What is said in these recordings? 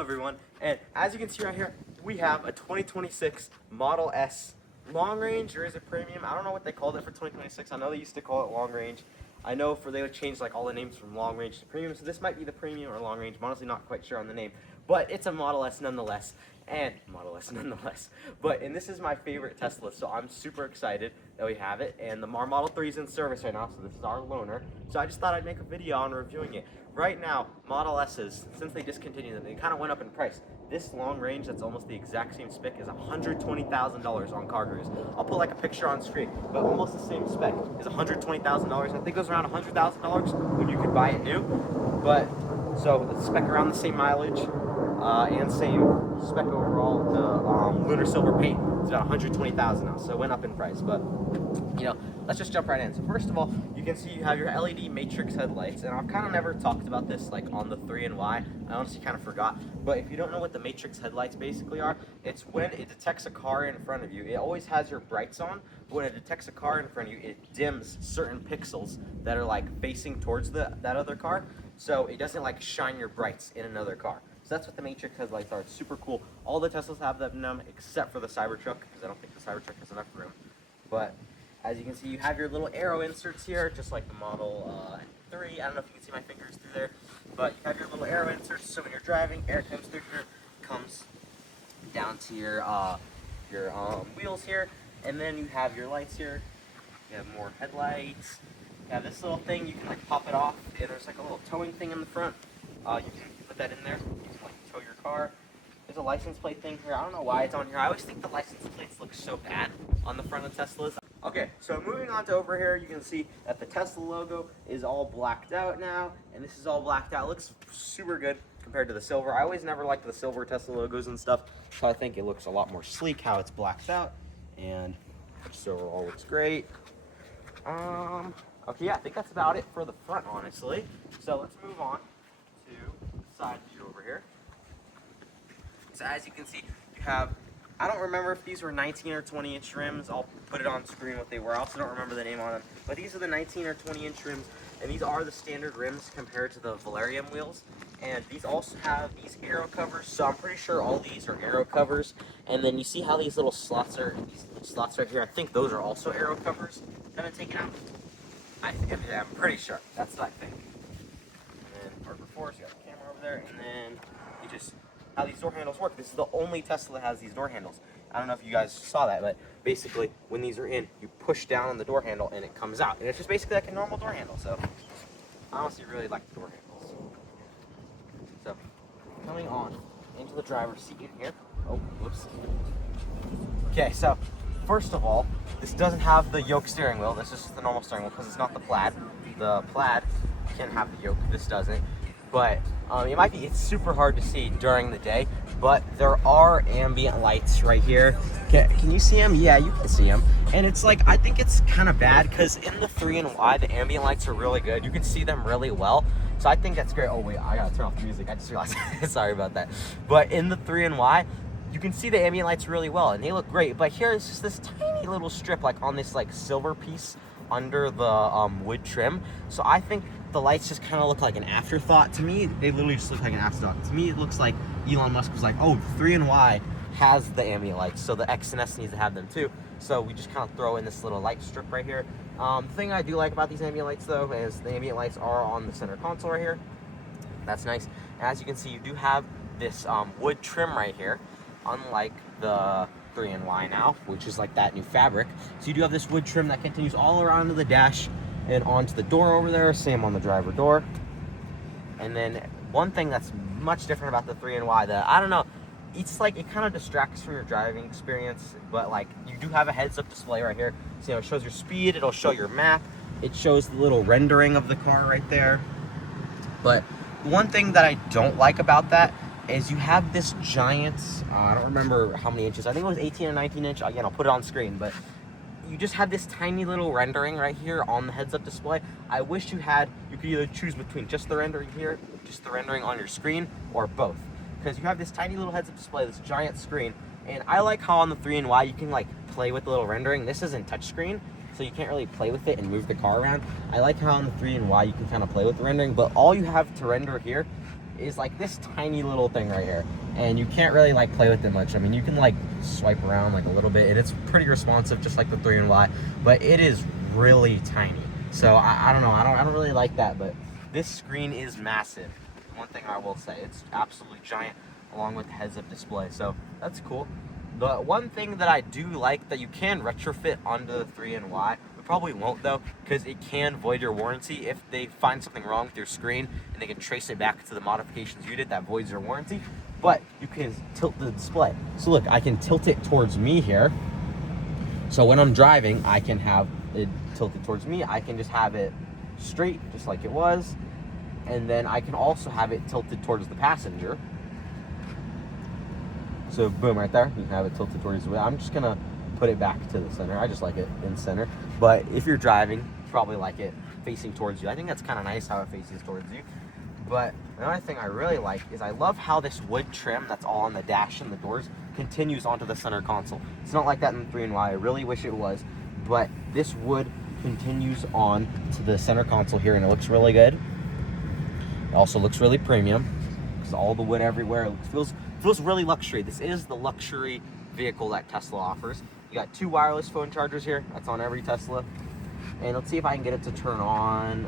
everyone, and as you can see right here, we have a 2026 Model S long range, or is it premium? I don't know what they called it for 2026. I know they used to call it long range. I know they would change like all the names from long range to premium, so this might be the premium or long range. I'm honestly not quite sure on the name, but it's a Model S nonetheless. And this is my favorite Tesla, so I'm super excited that we have it. And our Model 3 is in service right now, so this is our loaner. So I just thought I'd make a video on reviewing it. Right now, Model S's, since they discontinued them, they kind of went up in price. This long range, that's almost the exact same spec, is $120,000 on CarGurus. I'll put like a picture on screen, but almost the same spec is $120,000. I think it goes around $100,000 when you could buy it new. But so the spec around the same mileage and same spec overall. The lunar silver paint is about $120,000 now, so it went up in price. But let's just jump right in. So first of all, you can see you have your LED matrix headlights, and I've kind of never talked about this like on the 3 and Y. I honestly kind of forgot. But if you don't know what the matrix headlights basically are, it's when it detects a car in front of you. It always has your brights on, but when it detects a car in front of you, it dims certain pixels that are like facing towards that other car, so it doesn't like shine your brights in another car. So that's what the matrix headlights are. It's super cool. All the Teslas have them in them except for the Cybertruck, because I don't think the Cybertruck has enough room. But as you can see, you have your little arrow inserts here, just like the Model 3. I don't know if you can see my fingers through there, but you have your little arrow inserts, so when you're driving, air comes through here, comes down to your wheels here, and then you have your lights here. You have more headlights. You have this little thing, you can like pop it off, and there's like a little towing thing in the front. You can put that in there, you can like tow your car. There's a license plate thing here. I don't know why it's on here. I always think the license plates look so bad on the front of Teslas. Okay, so moving on to over here, you can see that the Tesla logo is all blacked out now, and this is all blacked out. It looks super good compared to the silver. I always never liked the silver Tesla logos and stuff, so I think it looks a lot more sleek how it's blacked out, and just overall looks great. Okay, yeah, I think that's about it for the front, honestly. So let's move on to the side view over here. So as you can see, you have, I don't remember if these were 19 or 20 inch rims. I'll put it on screen what they were. I also don't remember the name on them. But these are the 19 or 20 inch rims, and these are the standard rims compared to the Valerium wheels. And these also have these aero covers, so I'm pretty sure all these are aero covers. And then you see how these little slots are, these little slots right here, I think those are also aero covers that have been taken out. I'm pretty sure. That's what I think. And then part before, so you got the camera over there, and then you just, how these door handles work. This is the only Tesla that has these door handles. I don't know if you guys saw that, but basically when these are in, you push down on the door handle and it comes out. And it's just basically like a normal door handle. So I honestly really like the door handles. So coming on into the driver's seat in here. Oh, whoops. Okay, so first of all, this doesn't have the yoke steering wheel. This is just the normal steering wheel because it's not the Plaid. The Plaid can have the yoke. This doesn't. But it's super hard to see during the day, but there are ambient lights right here. Can you see them? Yeah, you can see them. And it's like, I think it's kind of bad because in the 3 and Y, the ambient lights are really good. You can see them really well. So I think that's great. Oh wait, I gotta turn off the music. I just realized, sorry about that. But in the 3 and Y, you can see the ambient lights really well and they look great. But here is just this tiny little strip like on this like silver piece under the wood trim. So I think the lights just kind of look like an afterthought to me. They literally just look like an afterthought. To me, it looks like Elon Musk was like, oh, 3 and Y has the ambient lights, so the X and S needs to have them too. So we just kind of throw in this little light strip right here. The thing I do like about these ambient lights though is the ambient lights are on the center console right here. That's nice. As you can see, you do have this wood trim right here, unlike the 3 and Y now, which is like that new fabric. So you do have this wood trim that continues all around to the dash and onto the door over there, same on the driver door. And then one thing that's much different about the 3 and Y that, I don't know, it's like it kind of distracts from your driving experience, but like you do have a heads-up display right here. So it shows your speed, it'll show your map, it shows the little rendering of the car right there. But one thing that I don't like about that is you have this giant, I don't remember how many inches, I think it was 18 or 19 inch, again I'll put it on screen, but you just have this tiny little rendering right here on the heads-up display. I wish you could either choose between just the rendering here, just the rendering on your screen, or both. Because you have this tiny little heads-up display, this giant screen, and I like how on the 3 and Y you can like play with the little rendering. This isn't touchscreen, so you can't really play with it and move the car around. I like how on the 3 and Y you can kind of play with the rendering, but all you have to render here is like this tiny little thing right here, and you can't really like play with it much. I mean, you can like swipe around like a little bit, and it's pretty responsive, just like the 3NY, but it is really tiny. So I don't know, I don't really like that, but this screen is massive. One thing I will say, it's absolutely giant, along with the heads-up display, so that's cool. The one thing that I do like that you can retrofit onto the 3NY, we probably won't though, because it can void your warranty if they find something wrong with your screen and they can trace it back to the modifications you did. That voids your warranty. But you can tilt the display. So look, I can tilt it towards me here. So when I'm driving, I can have it tilted towards me. I can just have it straight, just like it was. And then I can also have it tilted towards the passenger. So boom, right there, you can have it tilted towards the wheel. I'm just gonna put it back to the center. I just like it in center. But if you're driving, you probably like it facing towards you. I think that's kind of nice how it faces towards you. But another thing I really like is I love how this wood trim that's all on the dash and the doors continues onto the center console. It's not like that in the 3NY. I really wish it was, but this wood continues on to the center console here, and it looks really good. It also looks really premium because all the wood everywhere. It feels really luxury. This is the luxury vehicle that Tesla offers. You got 2 wireless phone chargers here. That's on every Tesla. And let's see if I can get it to turn on.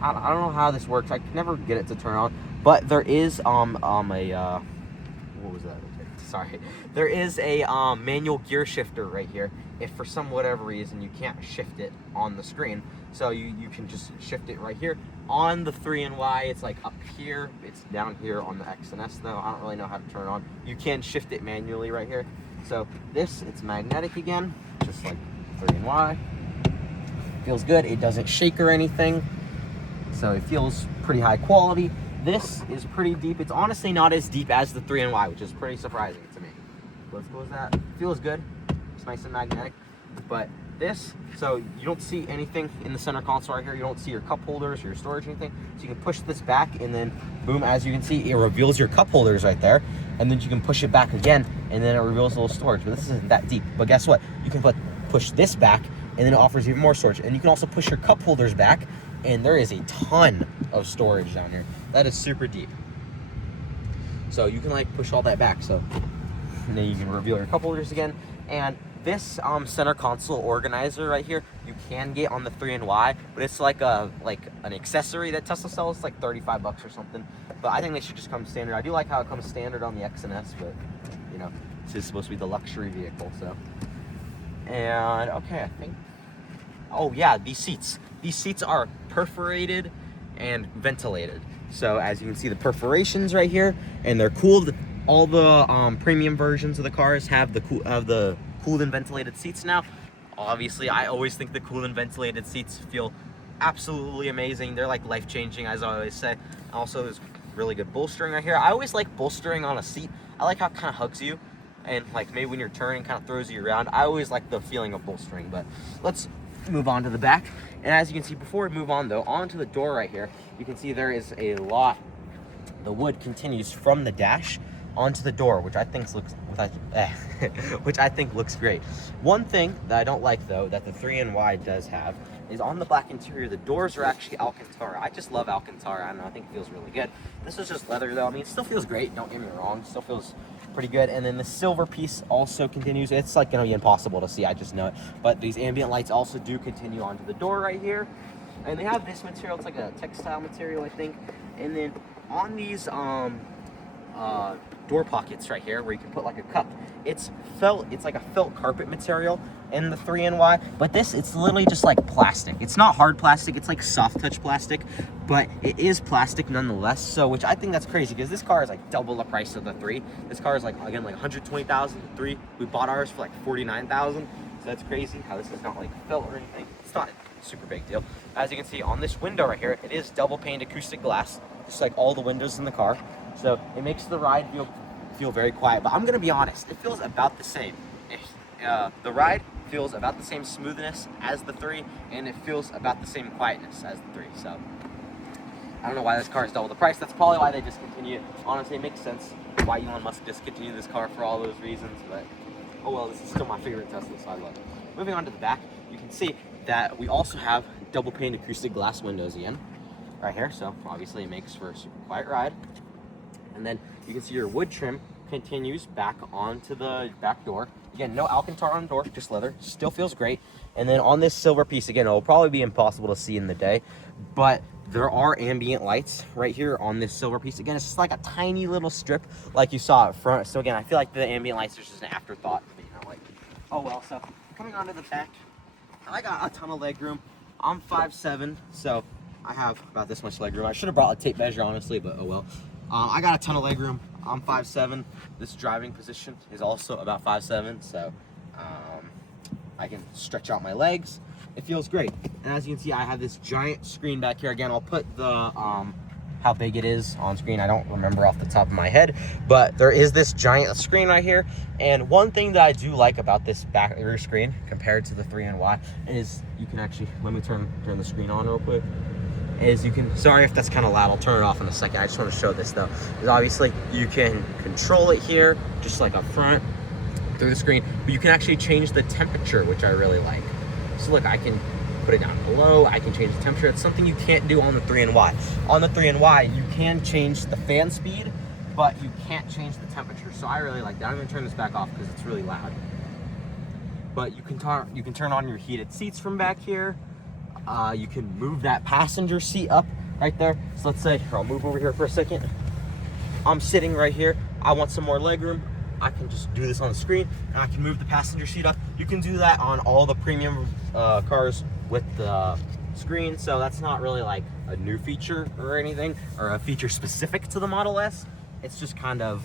I don't know how this works. I can never get it to turn on. But there is what was that? Sorry. There is a manual gear shifter right here. If for some whatever reason you can't shift it on the screen, so you can just shift it right here. On the 3NY, it's like up here. It's down here on the X and S though. I don't really know how to turn it on. You can shift it manually right here. So this, it's magnetic again, just like 3NY. Feels good. It doesn't shake or anything. So it feels pretty high quality. This is pretty deep. It's honestly not as deep as the 3NY, which is pretty surprising to me. But as cool as that. Feels good. It's nice and magnetic. But this, so you don't see anything in the center console right here. You don't see your cup holders or your storage or anything. So you can push this back, and then boom, as you can see, it reveals your cup holders right there. And then you can push it back again, and then it reveals a little storage. But this isn't that deep. But guess what? You can push this back, and then it offers even more storage. And you can also push your cup holders back, and there is a ton of storage down here. That is super deep. So you can like push all that back. So and then you can reveal your cup holders again. And this center console organizer right here, you can get on the 3NY, but it's like an accessory that Tesla sells. It's like 35 bucks or something. But I think they should just come standard. I do like how it comes standard on the X and S, but you know, this is supposed to be the luxury vehicle. So, and okay, I think. Oh yeah, these seats. These seats are perforated and ventilated. So as you can see, the perforations right here, and they're cooled. All the premium versions of the cars have the cooled and ventilated seats now. Obviously, I always think the cooled and ventilated seats feel absolutely amazing. They're like life-changing, as I always say. Also, there's really good bolstering right here. I always like bolstering on a seat. I like how it kind of hugs you, and like maybe when you're turning, kind of throws you around. I always like the feeling of bolstering. But let's move on to the back. And as you can see, before we move on though, onto the door right here, you can see there is a lot. The wood continues from the dash onto the door, which I think looks great. One thing that I don't like though, that the 3NY does have, is on the black interior, the doors are actually Alcantara. I just love Alcantara. I don't know, I think it feels really good. This is just leather though. I mean, it still feels great, don't get me wrong. It still feels pretty good. And then the silver piece also continues. It's like gonna be impossible to see, I just know it. But these ambient lights also do continue onto the door right here. And they have this material, it's like a textile material, I think. And then on these door pockets right here, where you can put like a cup, it's felt. It's like a felt carpet material in the 3NY, but this, it's literally just like plastic. It's not hard plastic, it's like soft touch plastic, but it is plastic nonetheless. So, which I think that's crazy, because this car is like double the price of the 3. This car is like, again, like 120,000. The 3, we bought ours for like 49,000. So that's crazy how this is not like felt or anything. It's not a super big deal. As you can see on this window right here, it is double paned acoustic glass, just like all the windows in the car. So it makes the ride feel very quiet. But I'm gonna be honest, it feels about the same. The ride feels about the same smoothness as the 3, and it feels about the same quietness as the 3. So I don't know why this car is double the price. That's probably why they discontinued it. Honestly, it makes sense why Elon Musk discontinued this car for all those reasons. But oh well, this is still my favorite Tesla, so I love it. Moving on to the back, you can see that we also have double pane acoustic glass windows again, right here. So obviously it makes for a super quiet ride. And then you can see your wood trim continues back onto the back door. Again, no Alcantara on the door, just leather. Still feels great. And then on this silver piece, again, it'll probably be impossible to see in the day, but there are ambient lights right here on this silver piece. Again, it's just like a tiny little strip like you saw up front. So again, I feel like the ambient lights are just an afterthought, you know, like, oh well. So coming onto the back, I got a ton of leg room. I'm 5'7", so I have about this much leg room. I should have brought a tape measure, honestly, but oh well. I got a ton of leg room. I'm 5'7". This driving position is also about 5'7", so I can stretch out my legs. It feels great. And as you can see, I have this giant screen back here. Again, I'll put the how big it is on screen. I don't remember off the top of my head, but there is this giant screen right here. And one thing that I do like about this back rear screen compared to the 3NY is you can actually, let me turn the screen on real quick. Is you can, sorry if that's kind of loud, I'll turn it off in a second. I just want to show this though, is obviously you can control it here, just like up front through the screen, but you can actually change the temperature, which I really like. So look, I can put it down below, I can change the temperature. It's something you can't do on the 3NY. On the 3NY, you can change the fan speed, but you can't change the temperature. So I really like that. I'm gonna turn this back off because it's really loud. But you can turn on your heated seats from back here. You can move that passenger seat up right there. So let's say, I'll move over here for a second. I'm sitting right here. I want some more leg room. I can just do this on the screen, and I can move the passenger seat up. You can do that on all the premium cars with the screen, so that's not really like a new feature or anything, or a feature specific to the Model S. It's just kind of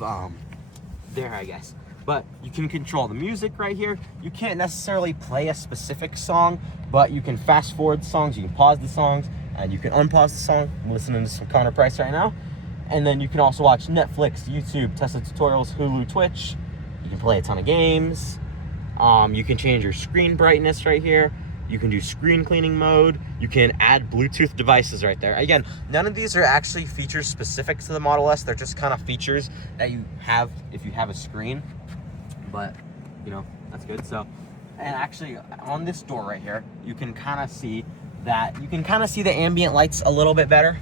there, I guess. But you can control the music right here. You can't necessarily play a specific song, but you can fast forward songs, you can pause the songs, and you can unpause the song. I'm listening to some Connor Price right now. And then you can also watch Netflix, YouTube, Tesla tutorials, Hulu, Twitch. You can play a ton of games. You can change your screen brightness right here. You can do screen cleaning mode. You can add Bluetooth devices right there. Again, none of these are actually features specific to the Model S. They're just kind of features that you have if you have a screen. But, you know, that's good. So, and actually on this door right here, you can kind of see that, you can kind of see the ambient lights a little bit better.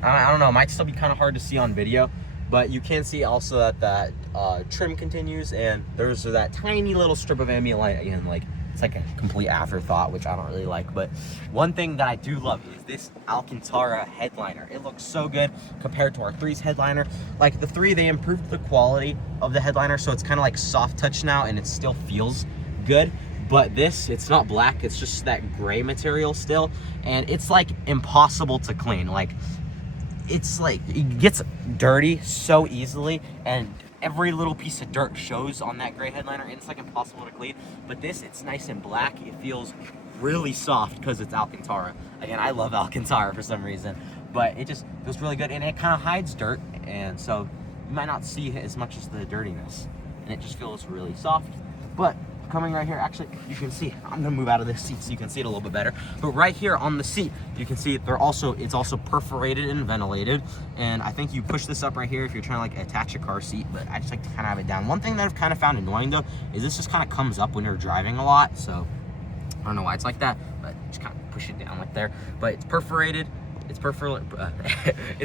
I don't know, it might still be kind of hard to see on video, but you can see also that trim continues, and there's that tiny little strip of ambient light. Again, like, it's like a complete afterthought, which I don't really like. But one thing that I do love is this Alcantara headliner. It looks so good compared to our 3's headliner. Like the 3, they improved the quality of the headliner, so it's kind of like soft touch now, and it still feels good. But this, it's not black, it's just that gray material still, and it's like impossible to clean. Like, it's like, it gets dirty so easily, and every little piece of dirt shows on that gray headliner, and it's like impossible to clean. But this, it's nice and black. It feels really soft because it's Alcantara. Again, I love Alcantara for some reason, but it just feels really good, and it kind of hides dirt, and so you might not see as much as the dirtiness, and it just feels really soft. But coming right here, actually, you can see, I'm gonna move out of this seat so you can see it a little bit better. But right here on the seat, you can see it's also perforated and ventilated. And I think you push this up right here if you're trying to like attach a car seat, but I just like to kind of have it down. One thing that I've kind of found annoying though, is this just kind of comes up when you're driving a lot. So I don't know why it's like that, but just kind of push it down like there. But it's perforated. It's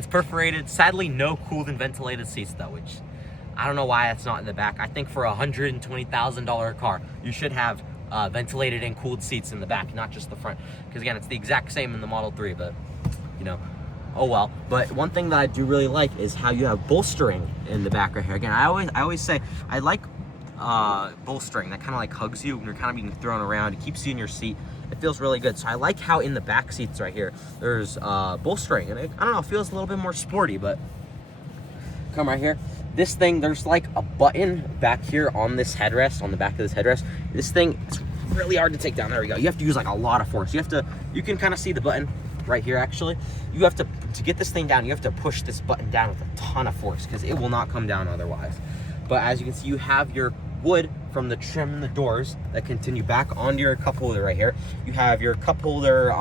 perforated. Sadly, no cooled and ventilated seats though, which I don't know why that's not in the back. I think for a $120,000 car, you should have ventilated and cooled seats in the back, not just the front. Because again, it's the exact same in the Model 3, but you know, oh well. But one thing that I do really like is how you have bolstering in the back right here. Again, I always say I like bolstering that kind of like hugs you when you're kind of being thrown around. It keeps you in your seat. It feels really good. So I like how in the back seats right here, there's bolstering, and I don't know, it feels a little bit more sporty. But come right here. This thing, there's like a button back here on this headrest, on the back of this headrest. This thing, it's really hard to take down. There we go. You have to use like a lot of force. You can kind of see the button right here actually. You have to get this thing down, you have to push this button down with a ton of force because it will not come down otherwise. But as you can see, you have your wood from the trim and the doors that continue back onto your cup holder right here. You have your cup holder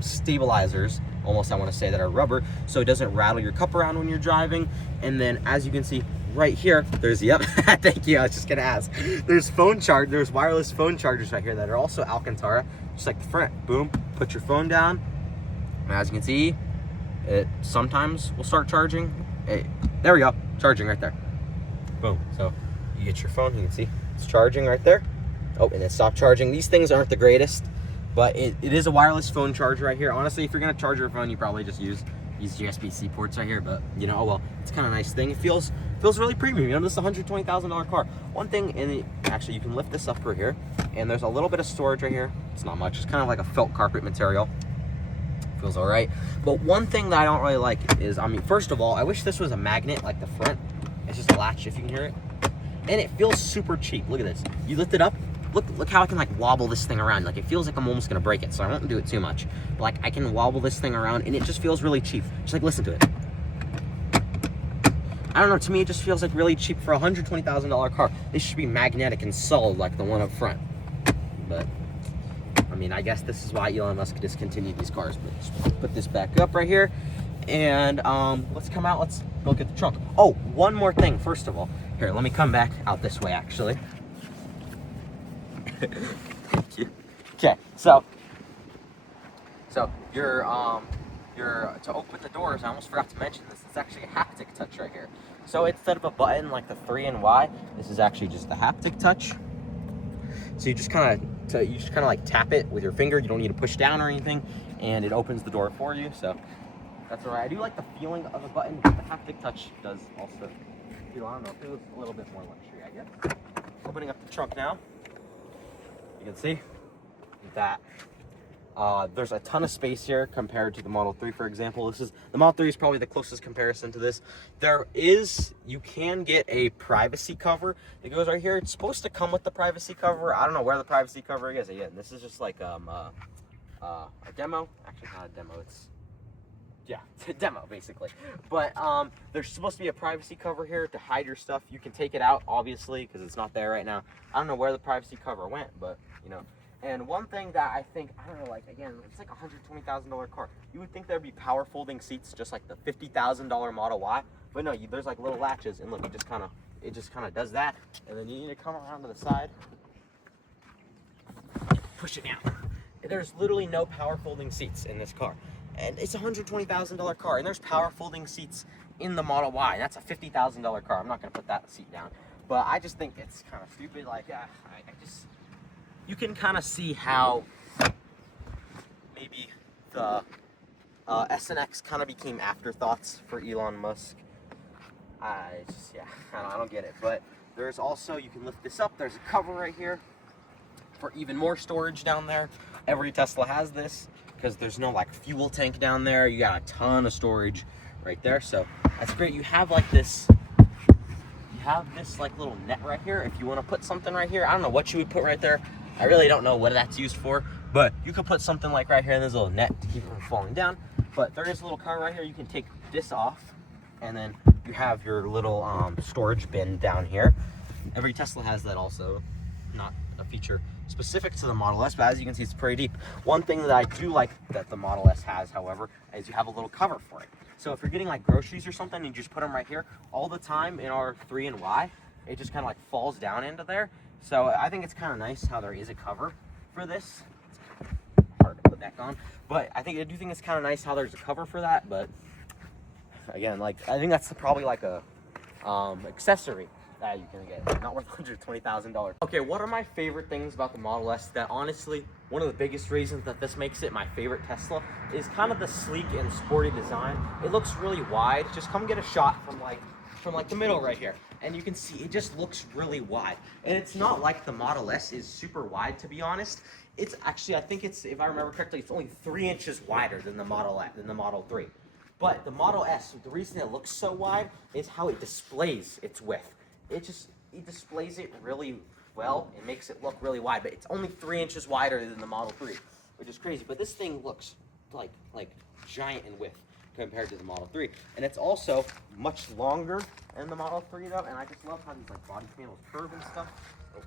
stabilizers, almost I want to say, that are rubber, so it doesn't rattle your cup around when you're driving. And then as you can see right here, there's, yep, thank you, I was just gonna ask. There's wireless phone chargers right here that are also Alcantara, just like the front. Boom, put your phone down, and as you can see, it sometimes will start charging. Hey, there we go. charging right there. Boom. So you get your phone, you can see it's charging right there. Oh, and it stopped charging. These things aren't the greatest, but it is a wireless phone charger right here. Honestly, if you're gonna charge your phone, you probably just use these USB-C ports right here, but you know, oh well, it's kind of a nice thing. It feels really premium. You know, this is a $120,000 car. One thing, actually, you can lift this up right here, and there's a little bit of storage right here. It's not much. It's kind of like a felt carpet material. Feels all right. But one thing that I don't really like is, I mean, first of all, I wish this was a magnet like the front. It's just a latch, if you can hear it, and it feels super cheap. Look at this. You lift it up. Look how I can like wobble this thing around. Like it feels like I'm almost gonna break it, so I won't do it too much. But like I can wobble this thing around, and it just feels really cheap. Just like listen to it. I don't know. To me, it just feels like really cheap for a $120,000 car. This should be magnetic and solid like the one up front. But I mean, I guess this is why Elon Musk discontinued these cars. But let's put this back up right here, and let's come out. Let's look at the trunk. Oh, one more thing. First of all, here, let me come back out this way. Actually. Thank you. Okay, so your to open the doors, I almost forgot to mention this. It's actually a haptic touch right here. So instead of a button like the 3 and Y, this is actually just the haptic touch. So you just kind of like tap it with your finger. You don't need to push down or anything, and it opens the door for you. So that's all right. I do like the feeling of a button, but the haptic touch does also feel, I don't know, it feels a little bit more luxury, I guess. Opening up the trunk now. You can see that there's a ton of space here compared to the Model 3, for example. The Model 3 is probably the closest comparison to this. You can get a privacy cover that goes right here. It's supposed to come with the privacy cover. I don't know where the privacy cover is. Again, this is just like a demo. Actually, not a demo. It's a demo basically. But there's supposed to be a privacy cover here to hide your stuff. You can take it out, obviously, because it's not there right now. I don't know where the privacy cover went, but you know. And one thing that I think, I don't know, like, again, it's like a $120,000 car. You would think there'd be power folding seats just like the $50,000 Model Y, but no, there's like little latches, and look, it just kind of does that, and then you need to come around to the side, push it down. There's literally no power folding seats in this car, and it's a $120,000 car, and there's power folding seats in the Model Y. That's a $50,000 car. I'm not gonna put that seat down, but I just think it's kind of stupid. Like, you can kind of see how maybe the SNX kind of became afterthoughts for Elon Musk. I don't get it. But there's also, you can lift this up. There's a cover right here for even more storage down there. Every Tesla has this because there's no like fuel tank down there. You got a ton of storage right there. So that's great. You have like this like little net right here. If you want to put something right here, I don't know what you would put right there. I really don't know what that's used for, but you could put something like right here in this little net to keep it from falling down. But there is a little cover right here. You can take this off, and then you have your little storage bin down here. Every Tesla has that also, not a feature specific to the Model S, but as you can see, it's pretty deep. One thing that I do like that the Model S has, however, is you have a little cover for it. So if you're getting like groceries or something, you just put them right here. All the time in our 3 and Y, it just kind of like falls down into there. So I think it's kind of nice how there is a cover for this. It's hard to put back on, but I do think it's kind of nice how there's a cover for that. But again, like, I think that's probably like a accessory that you can get, not worth $120,000. Okay, what are my favorite things about the Model S? That honestly, one of the biggest reasons that this makes it my favorite Tesla is kind of the sleek and sporty design. It looks really wide. Just come get a shot from like the middle right here, and you can see it just looks really wide. And it's not like the Model S is super wide, to be honest. It's actually, I think it's, if I remember correctly, it's only 3 inches wider than the Model 3. But the Model S, the reason it looks so wide is how it displays its width. It displays it really well. It makes it look really wide, but it's only 3 inches wider than the Model 3, which is crazy. But this thing looks like giant in width compared to the Model 3. And it's also much longer than the Model 3 though, and I just love how these like body panels curve and stuff. Oh.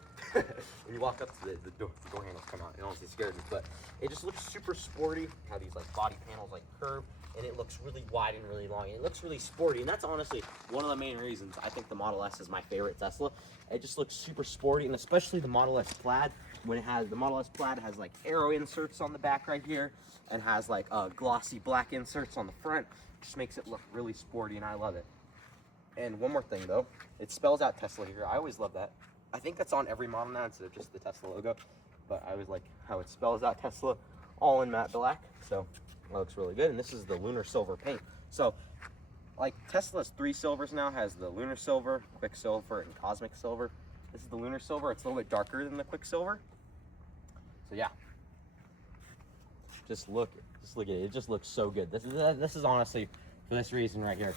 When you walk up to the door handles come out, it honestly scared me, but it just looks super sporty, how these like body panels like curve, and it looks really wide and really long, and it looks really sporty, and that's honestly one of the main reasons I think the Model S is my favorite Tesla. It just looks super sporty, and especially the Model S Plaid, the Model S Plaid has like arrow inserts on the back right here, and has like glossy black inserts on the front. It just makes it look really sporty, and I love it. And one more thing though, it spells out Tesla here. I always love that. I think that's on every model now instead of just the Tesla logo. But I always like how it spells out Tesla all in matte black. So that looks really good. And this is the lunar silver paint. So like Tesla's 3 silvers now has the lunar silver, quicksilver, and cosmic silver. This is the lunar silver. It's a little bit darker than the quicksilver. So yeah, just look at it. It just looks so good. This is honestly, for this reason right here,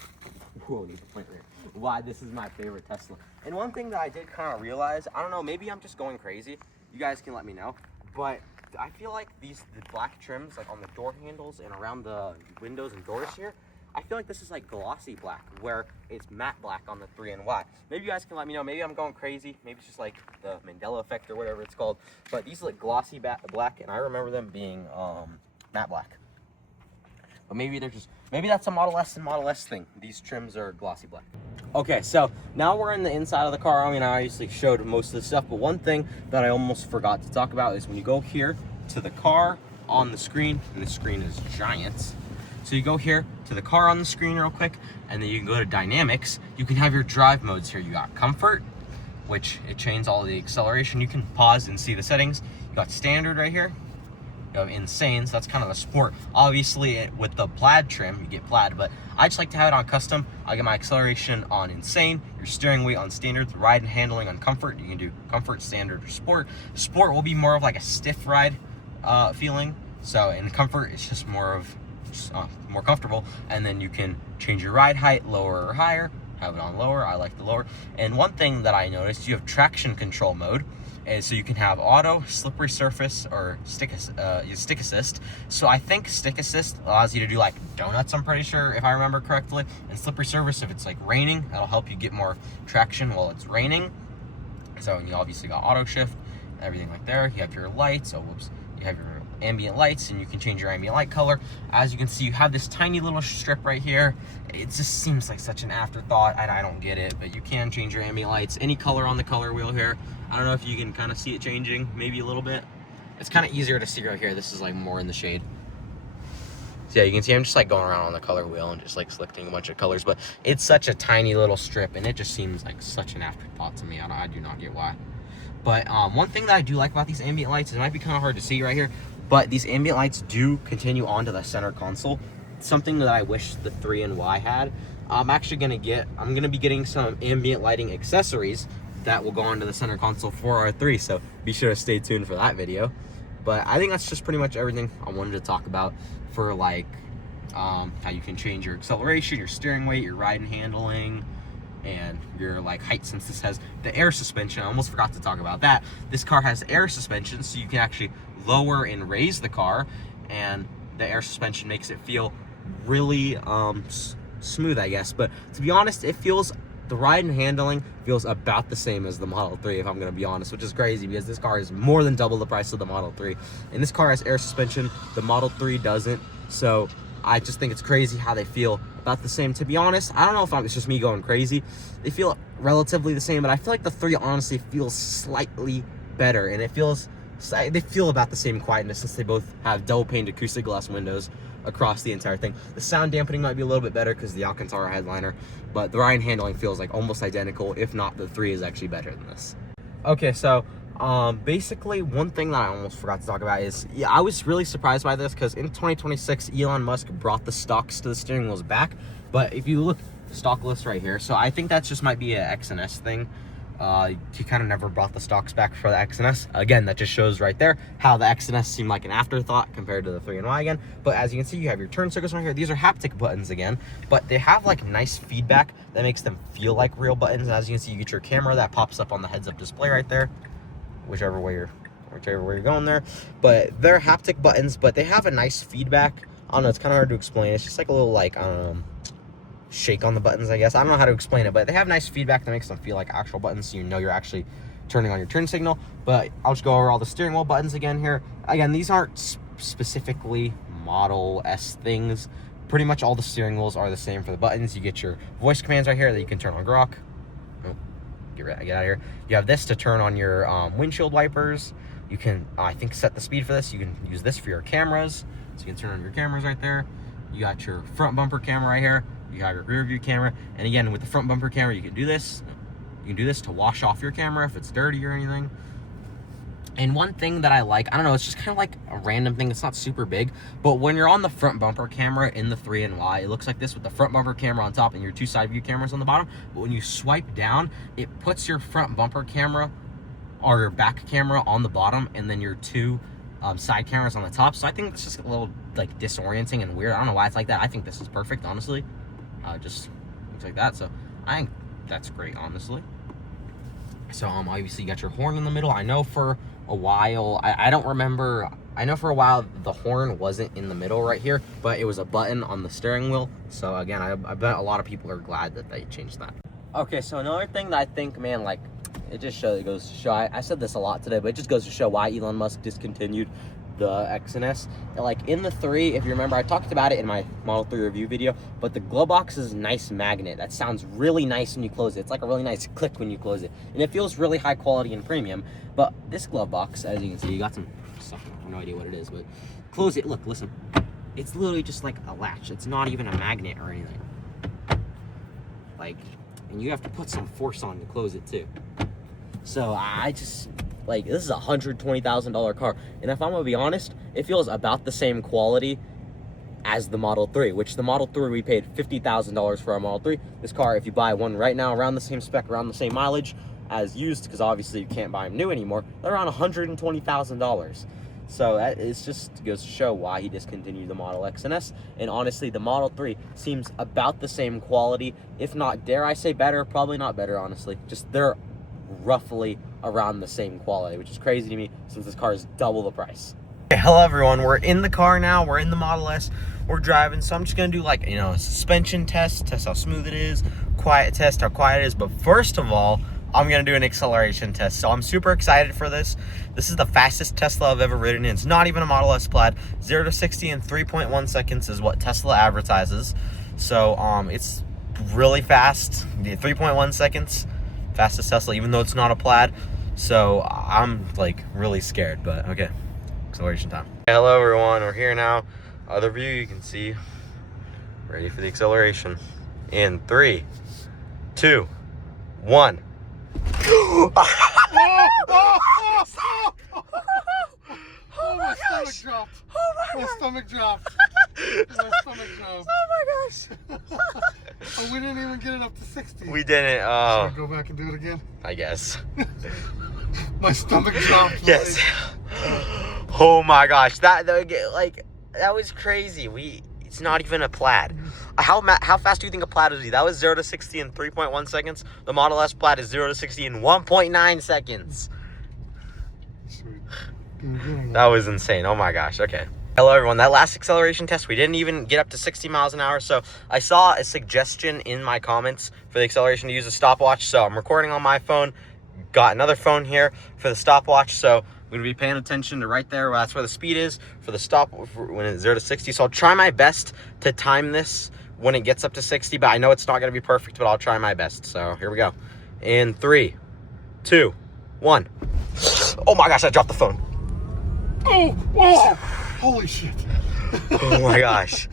whoa, need to point right here, why this is my favorite Tesla. And one thing that I did kind of realize, I don't know, maybe I'm just going crazy. You guys can let me know. But I feel like the black trims, like on the door handles and around the windows and doors here, I feel like this is like glossy black, where it's matte black on the 3NY. Maybe you guys can let me know. Maybe I'm going crazy. Maybe it's just like the Mandela effect or whatever it's called. But these look glossy black, and I remember them being matte black. But maybe that's a Model S and Model S thing. These trims are glossy black. Okay, so now we're in the inside of the car. I mean, I obviously showed most of the stuff, but one thing that I almost forgot to talk about is when you go here to the car on the screen, and the screen is giant. So you go here to the car on the screen real quick, and then you can go to dynamics. You can have your drive modes here. You got comfort, which it changes all the acceleration. You can pause and see the settings. You got standard right here. You have insane, so that's kind of a sport. Obviously, with the plaid trim, you get plaid, but I just like to have it on custom. I get my acceleration on insane, your steering weight on standard, the ride and handling on comfort. You can do comfort, standard, or sport. Sport will be more of like a stiff ride feeling. So in comfort, it's just more comfortable. And then you can change your ride height, lower or higher. Have it on lower. I like the lower. And one thing that I noticed, you have traction control mode. And so you can have auto, slippery surface, or stick assist. So I think stick assist allows you to do like donuts, I'm pretty sure, if I remember correctly. And slippery surface, if it's like raining, that'll help you get more traction while it's raining. So you obviously got auto shift, everything like there. You have your lights, you have your ambient lights, and you can change your ambient light color. As you can see, you have this tiny little strip right here. It just seems like such an afterthought. I don't get it, but you can change your ambient lights, any color on the color wheel here. I don't know if you can kind of see it changing, maybe a little bit. It's kind of easier to see right here. This is like more in the shade. So yeah, you can see I'm just like going around on the color wheel and just like selecting a bunch of colors, but it's such a tiny little strip, and it just seems like such an afterthought to me. I do not get why. But one thing that I do like about these ambient lights, it might be kind of hard to see right here, but these ambient lights do continue onto the center console. Something that I wish the 3NY had. I'm gonna be getting some ambient lighting accessories that will go onto the center console for our 3, so be sure to stay tuned for that video. But I think that's just pretty much everything I wanted to talk about for like how you can change your acceleration, your steering weight, your ride and handling, and your like height. Since this has the air suspension, I almost forgot to talk about that. This car has air suspension, so you can actually lower and raise the car, and the air suspension makes it feel really smooth, I guess. But to be honest, the ride and handling feels about the same as the Model 3, if I'm gonna be honest, which is crazy because this car is more than double the price of the Model 3. And this car has air suspension, the Model 3 doesn't. So I just think it's crazy how they feel about the same. To be honest, I don't know if it's just me going crazy. They feel relatively the same, but I feel like the 3 honestly feels slightly better, and they feel about the same quietness since they both have double paned acoustic glass windows across the entire thing. The sound dampening might be a little bit better because the Alcantara headliner, but the ride and handling feels like almost identical, if not the 3 is actually better than this. Okay, so basically one thing that I almost forgot to talk about is, I was really surprised by this because in 2026 Elon Musk brought the stocks to the steering wheels back. But if you look, stock list right here, so I think that just might be an X and S thing. He kind of never brought the stocks back for the X and S. Again, that just shows right there how the X and S seemed like an afterthought compared to the 3NY again. But as you can see, you have your turn circles right here. These are haptic buttons again, but they have like nice feedback that makes them feel like real buttons. And as you can see, you get your camera that pops up on the heads-up display right there, whichever way you're going there. But they're haptic buttons, but they have a nice feedback. I don't know, it's kind of hard to explain. It's just like a little like shake on the buttons, I guess. I don't know how to explain it, but they have nice feedback that makes them feel like actual buttons, so you know you're actually turning on your turn signal. But I'll just go over all the steering wheel buttons again here. Again, these aren't specifically Model S things. Pretty much all the steering wheels are the same for the buttons. You get your voice commands right here that you can turn on Grok. Oh, get out of here. You have this to turn on your windshield wipers. You can, I think, set the speed for this. You can use this for your cameras, so you can turn on your cameras right there. You got your front bumper camera right here. You have your rear view camera, and again, with the front bumper camera, you can do this. You can do this to wash off your camera if it's dirty or anything. And one thing that I like, I don't know, it's just kind of like a random thing. It's not super big, but when you're on the front bumper camera in the 3NY, it looks like this with the front bumper camera on top and your two side view cameras on the bottom. But when you swipe down, it puts your front bumper camera or your back camera on the bottom, and then your two side cameras on the top. So I think it's just a little like disorienting and weird. I don't know why it's like that. I think this is perfect, honestly. Just looks like that. So I think that's great, honestly. So obviously you got your horn in the middle. I know for a while, I don't remember, I know for a while the horn wasn't in the middle right here, but it was a button on the steering wheel. So again, I bet a lot of people are glad that they changed that. Okay, so another thing that I think, man, like, it goes to show, I said this a lot today, but it just goes to show why Elon Musk discontinued the X and S. Like in the 3, if you remember, I talked about it in my Model 3 review video, but the glove box is a nice magnet. That sounds really nice when you close it. It's like a really nice click when you close it, and it feels really high quality and premium. But this glove box, as you can see, you got some stuff. I have no idea what it is, but close it. Look, listen. It's literally just like a latch. It's not even a magnet or anything. Like, and you have to put some force on to close it too. So I just, like, this is a $120,000 car, and if I'm gonna be honest, it feels about the same quality as the Model 3, which the Model 3, we paid $50,000 for our Model 3. This car, if you buy one right now, around the same spec, around the same mileage as used, because obviously you can't buy them new anymore, they're around $120,000. So that is just goes to show why he discontinued the Model X and S. And honestly, the Model 3 seems about the same quality, if not, dare I say, better. Probably not better, honestly. Just they're roughly around the same quality, which is crazy to me since this car is double the price. Okay, hello everyone, we're in the car now. We're in the Model S. We're driving, so I'm just gonna do, like, you know, a suspension test how smooth it is, quiet test how quiet it is. But first of all, I'm gonna do an acceleration test. So I'm super excited for this. This is the fastest Tesla I've ever ridden in. It's not even a Model S Plaid. 0 to 60 in 3.1 seconds is what Tesla advertises. So it's really fast. 3.1 seconds, fastest Tesla, even though it's not a Plaid. So I'm like really scared, but okay. Acceleration time. Hello everyone, we're here now. Other view, you can see. Ready for the acceleration. In 3, 2, 1. Oh, my stomach dropped. My stomach dropped. My stomach dropped. Oh my gosh. Oh, we didn't even get it up to 60. We didn't. Should I go back and do it again? I guess. My stomach dropped. Yes. Oh my gosh. That was crazy. It's not even a Plaid. How fast do you think a Plaid would be? That was 0 to 60 in 3.1 seconds. The Model S Plaid is 0 to 60 in 1.9 seconds. That was insane. Oh my gosh. Okay. Hello everyone. That last acceleration test, we didn't even get up to 60 miles an hour. So I saw a suggestion in my comments for the acceleration to use a stopwatch. So I'm recording on my phone. Got another phone here for the stopwatch. So I'm going to be paying attention to right there. That's where the speed is for the stop when it's 0 to 60. So I'll try my best to time this when it gets up to 60, but I know it's not going to be perfect, but I'll try my best. So here we go. In 3, 2, 1. Oh my gosh, I dropped the phone. Oh, holy shit. Oh my gosh.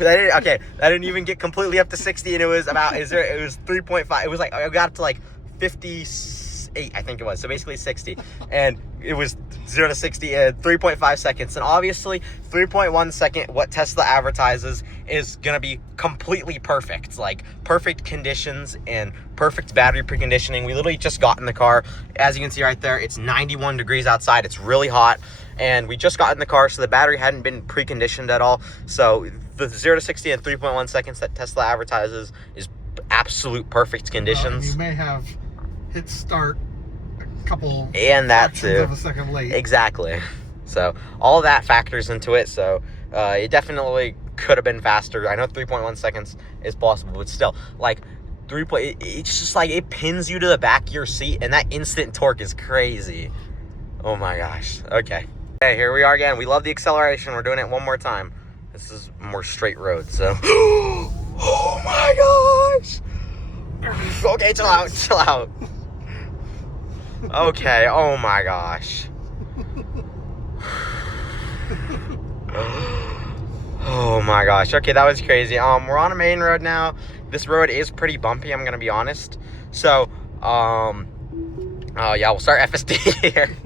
That didn't even get completely up to 60, and it was 3.5. It was like, I got up to like 58, I think it was. So basically 60. And it was 0 to 60 in 3.5 seconds. And obviously 3.1 second, what Tesla advertises is gonna be completely perfect. Like perfect conditions and perfect battery preconditioning. We literally just got in the car. As you can see right there, it's 91 degrees outside. It's really hot. And we just got in the car, so the battery hadn't been preconditioned at all. So the 0 to 60 in 3.1 seconds that Tesla advertises is absolute perfect conditions. You may have hit start a couple and that too of a second late. Exactly. So all that factors into it. So it definitely could have been faster. I know 3.1 seconds is possible, but still, like it's just like it pins you to the back of your seat, and that instant torque is crazy. Oh my gosh. Okay, here we are again. We love the acceleration. We're doing it one more time. This is more straight road, so. Oh my gosh. Okay, chill out. Okay, oh my gosh. Oh my gosh. Okay, that was crazy. We're on a main road now. This road is pretty bumpy, I'm gonna be honest. So, yeah, we'll start FSD here.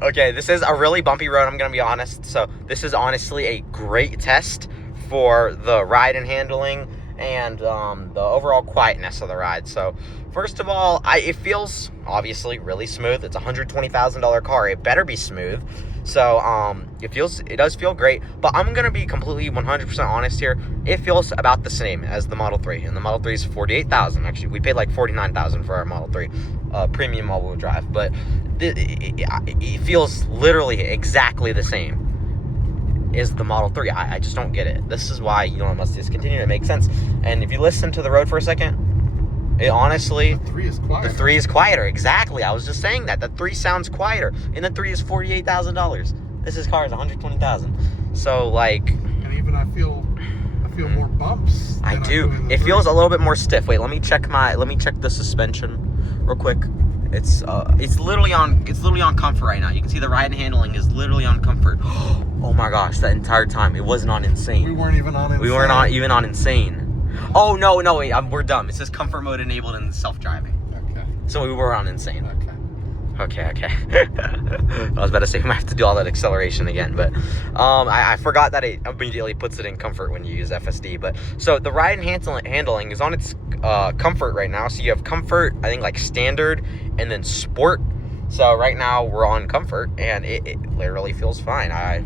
Okay, this is a really bumpy road, I'm gonna be honest. So this is honestly a great test for the ride and handling and the overall quietness of the ride. So first of all, it feels obviously really smooth. It's a $120,000 car. It better be smooth. So it does feel great, but I'm gonna be completely 100% honest here. It feels about the same as the Model 3, and the Model 3 is $48,000. Actually, we paid like $49,000 for our Model 3 premium all-wheel drive, but it feels literally exactly the same as the Model 3. I just don't get it. This is why Elon Musk discontinued. It makes sense. And if you listen to the road for a second, it honestly, The 3 is quieter. the 3 is quieter. Exactly. I was just saying that. The 3 sounds quieter. And the 3 is $48,000. This car is $120,000. So, like... And even I feel more bumps. I than do. in the It 3. feels a little bit more stiff. Wait, let me check the suspension real quick. It's literally on comfort right now. You can see the ride and handling is literally on comfort. Oh my gosh, that entire time it wasn't on insane. We weren't even on insane. We were not even on insane. Oh no, wait, we're dumb. It says comfort mode enabled in self-driving. Okay. So we were on insane. Okay. Okay. I was about to say we might have to do all that acceleration again, but I forgot that it immediately puts it in comfort when you use FSD. But so the ride and handling is on its comfort right now. So you have comfort, I think like standard, and then sport. So right now we're on comfort, and it literally feels fine. I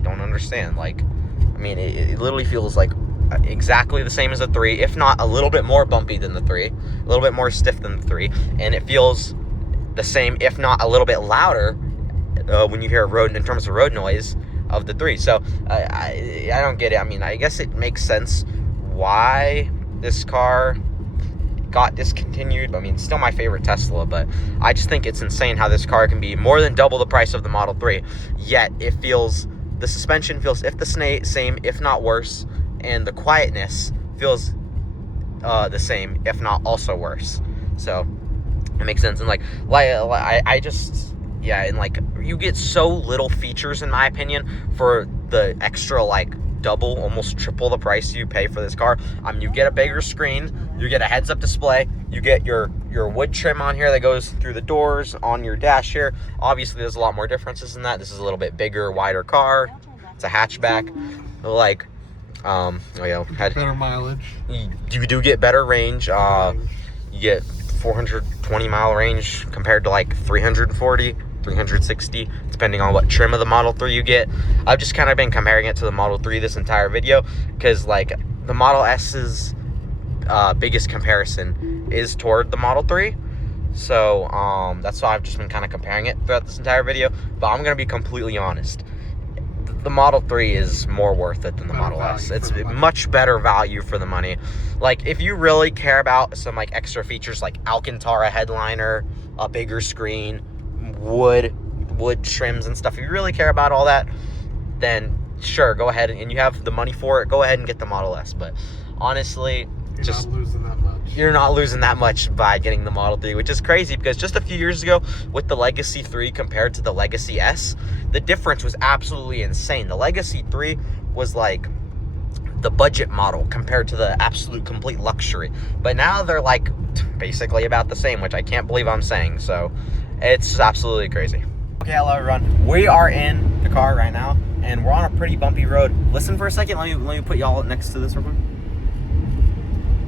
don't understand. Like, I mean, it literally feels like exactly the same as the 3, if not a little bit more bumpy than the 3, a little bit more stiff than the 3, and it feels the same, if not a little bit louder, when you hear road in terms of road noise of the 3. So I don't get it. I mean, I guess it makes sense why this car got discontinued. I mean, still my favorite Tesla, but I just think it's insane how this car can be more than double the price of the Model 3, yet the suspension feels if the same, if not worse, and the quietness feels the same, if not also worse. So it makes sense. And I just, yeah, and like you get so little features in my opinion for the extra like double, almost triple the price you pay for this car. You get a bigger screen, you get a heads-up display, you get your wood trim on here that goes through the doors on your dash here. Obviously there's a lot more differences in that. This is a little bit bigger, wider car. It's a hatchback. Like Better mileage. You do get better range. You get 420 mile range compared to like 340, 360, depending on what trim of the Model 3 you get. I've just kind of been comparing it to the Model 3 this entire video, because like the Model S's biggest comparison is toward the Model 3. So that's why I've just been kind of comparing it throughout this entire video. But I'm gonna be completely honest. The Model 3 is more worth it than the Model S. It's much better value for the money. Like, if you really care about some like extra features like Alcantara headliner, a bigger screen, wood trims and stuff, if you really care about all that, then sure, go ahead and you have the money for it, go ahead and get the Model S. But honestly, You're not losing that much. You're not losing that much by getting the Model 3, which is crazy, because just a few years ago with the Legacy 3 compared to the Legacy S, the difference was absolutely insane. The Legacy 3 was like the budget model compared to the absolute complete luxury. But now they're like basically about the same, which I can't believe I'm saying. So it's absolutely crazy. Okay, hello everyone. We are in the car right now, and we're on a pretty bumpy road. Listen for a second. Let me put y'all next to this real quick.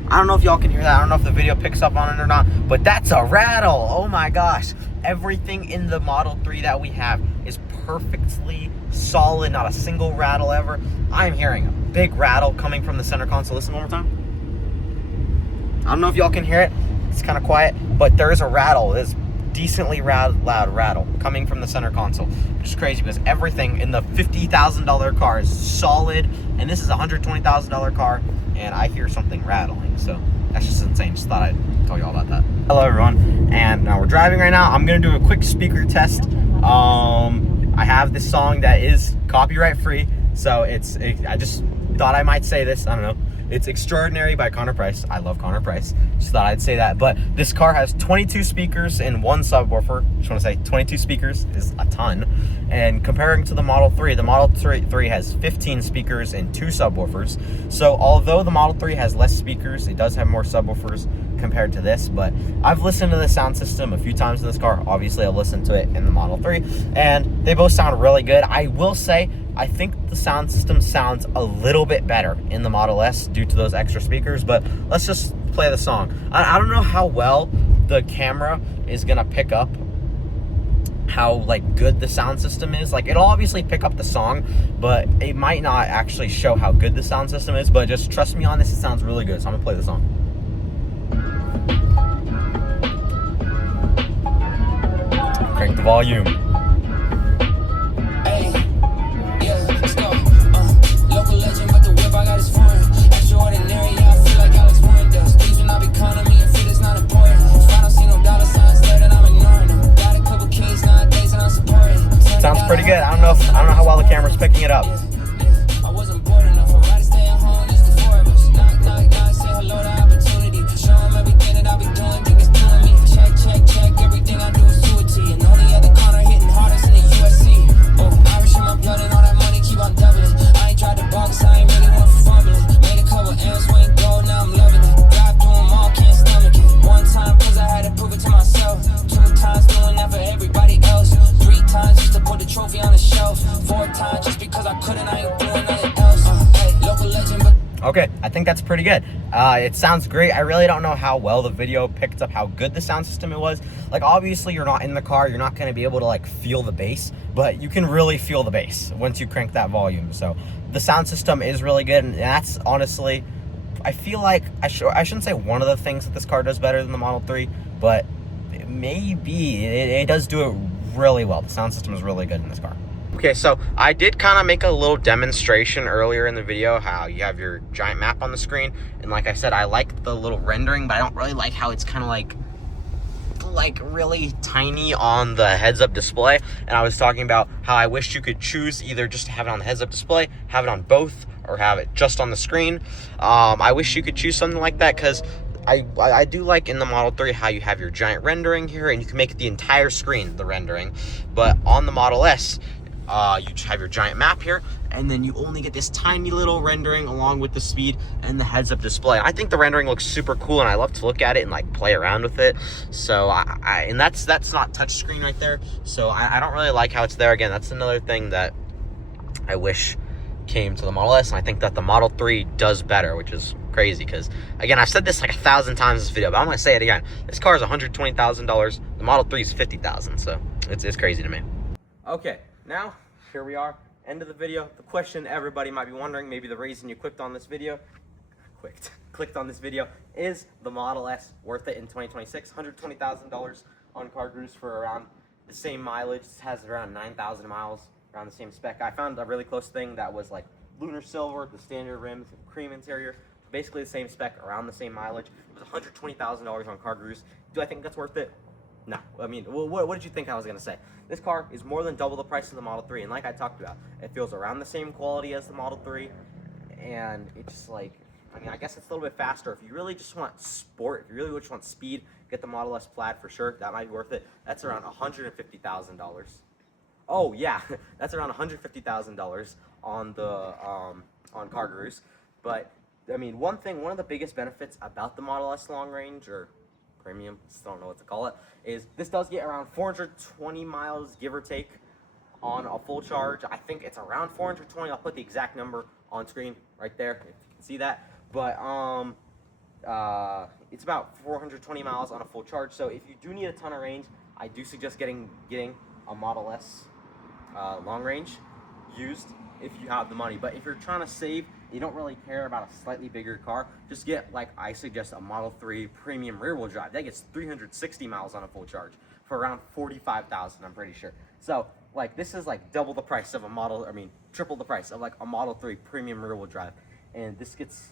I don't know if y'all can hear that. I don't know if the video picks up on it or not, but that's a rattle. Oh my gosh. Everything in the Model 3 that we have is perfectly solid. Not a single rattle ever. I'm hearing a big rattle coming from the center console. Listen one more time. I don't know if y'all can hear it. It's kind of quiet, but there is a rattle. There's decently loud rattle coming from the center console, which is crazy because everything in the $50,000 car is solid, and this is a $120,000 car, and I hear something rattling. So that's just insane. Just thought I'd tell you all about that. Hello everyone, and now we're driving right now. I'm gonna do a quick speaker test. I have this song that is copyright free, so I just thought I might say this. I don't know. It's Extraordinary by Connor Price. I love Connor Price. Just thought I'd say that. But this car has 22 speakers and 1 subwoofer. Just want to say 22 speakers is a ton. And comparing to the Model 3, the Model 3 has 15 speakers and 2 subwoofers. So although the Model 3 has less speakers, it does have more subwoofers compared to this. But I've listened to the sound system a few times in this car. Obviously, I've listened to it in the Model 3. And they both sound really good. I will say, I think the sound system sounds a little bit better in the Model S due to those extra speakers, but let's just play the song. I don't know how well the camera is gonna pick up how like good the sound system is. Like, it'll obviously pick up the song, but it might not actually show how good the sound system is. But just trust me on this, it sounds really good. So I'm gonna play the song. Crank the volume. Local legend, but the whip I got is foreign. Extraordinary, yeah, I feel like Alex Warren does. Things will not be counting me, and fit is not important. If I don't see no dollar signs there, then I'm ignoring them. Got a couple keys nowadays, and I'm supporting. Sounds pretty good. I don't know how well the camera's picking it up. I wasn't bored enough. I'd rather stay at home, just the 4 of us. Knock, knock, knock, say hello to opportunity. Show them everything that I be doing, think it's doing me. Check, check, check, everything I do is to a T. And all the other Connor hitting hardest in the USC. Oh, Irish in my blood and all that money keep on doubling. Tried to box, I ain't really want to fumble it. Made a couple M's, went gold, now I'm loving it. Drive through them all, can't stomach it. 1 time, cause I had to prove it to myself. 2 times, doing that for everybody else. 3 times, just to put the trophy on the shelf. 4 times, just because I couldn't, I ain't doing nothing else. Hey, local legend, but Okay, I think that's pretty good. It sounds great. I really don't know how well the video picked up how good the sound system it was. Like, obviously, you're not in the car. You're not going to be able to, like, feel the bass. But you can really feel the bass once you crank that volume. So the sound system is really good. And that's honestly, I feel like, I shouldn't say one of the things that this car does better than the Model 3. But maybe it does do it really well. The sound system is really good in this car. Okay, so I did kind of make a little demonstration earlier in the video how you have your giant map on the screen, and like I said, I like the little rendering, but I don't really like how it's kind of like really tiny on the heads-up display. And I was talking about how I wish you could choose either just to have it on the heads-up display, have it on both, or have it just on the screen. I wish you could choose something like that, because I do like in the Model 3 how you have your giant rendering here, and you can make it the entire screen the rendering. But on the Model S, you just have your giant map here, and then you only get this tiny little rendering along with the speed and the heads-up display. I think the rendering looks super cool, and I love to look at it and like play around with it. So and that's not touchscreen right there. So I don't really like how it's there. Again, that's another thing that I wish came to the Model S, and I think that the Model 3 does better, which is crazy because, again, I've said this like 1,000 times in this video, but I'm gonna say it again. This car is $120,000. The Model 3 is $50,000, so it's crazy to me. Okay. Now, here we are, end of the video. The question everybody might be wondering, maybe the reason you clicked on this video, is the Model S worth it in 2026? $120,000 on CarGurus for around the same mileage. It has around 9,000 miles, around the same spec. I found a really close thing that was like lunar silver, the standard rims, cream interior, basically the same spec, around the same mileage. It was $120,000 on CarGurus. Do I think that's worth it? No. I mean, what did you think I was going to say? This car is more than double the price of the Model 3, and like I talked about, it feels around the same quality as the Model 3, and it's just like, I mean, I guess it's a little bit faster. If you really just want sport, if you really just want speed, get the Model S Plaid for sure. That might be worth it. That's around $150,000. Oh, yeah, that's around $150,000 on the on CarGurus. But, I mean, one of the biggest benefits about the Model S long range, or premium, still don't know what to call it, is this does get around 420 miles, give or take, on a full charge. I think it's around 420. I'll put the exact number on screen right there if you can see that. But it's about 420 miles on a full charge. So if you do need a ton of range, I do suggest getting a Model S long range used if you have the money. But if you're trying to save, you don't really care about a slightly bigger car, just get, like I suggest, a Model 3 premium rear wheel drive. That gets 360 miles on a full charge for around $45,000, I'm pretty sure. So like, this is like double the price of triple the price of like a Model 3 premium rear wheel drive. And this gets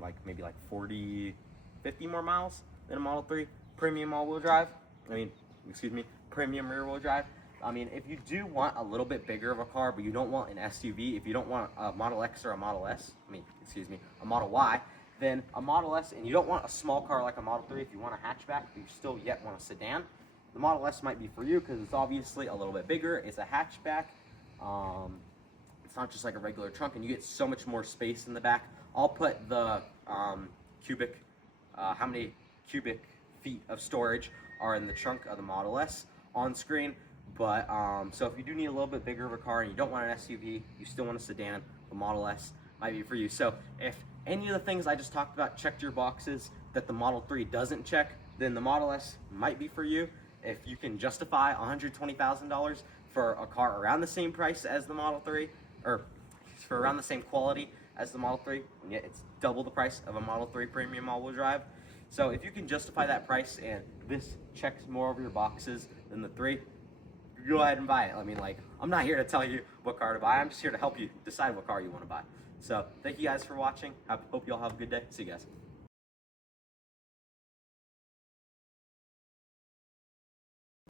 like maybe like 40, 50 more miles than a Model 3 premium all-wheel drive. Premium rear wheel drive. I mean, if you do want a little bit bigger of a car, but you don't want an SUV, if you don't want a Model X or a Model S, a Model Y, then a Model S, and you don't want a small car like a Model 3, if you want a hatchback, but you still yet want a sedan, the Model S might be for you because it's obviously a little bit bigger. It's a hatchback. It's not just like a regular trunk, and you get so much more space in the back. I'll put the how many cubic feet of storage are in the trunk of the Model S on screen. But so if you do need a little bit bigger of a car and you don't want an SUV, you still want a sedan, the Model S might be for you. So if any of the things I just talked about checked your boxes that the Model 3 doesn't check, then the Model S might be for you. If you can justify $120,000 for a car around the same price as the Model 3, or for around the same quality as the Model 3, and yet it's double the price of a Model 3 premium all-wheel drive. So if you can justify that price and this checks more of your boxes than the 3, go ahead and buy it. I mean, like, I'm not here to tell you what car to buy. I'm just here to help you decide what car you want to buy. So thank you guys for watching. Hope you all have a good day. See you guys.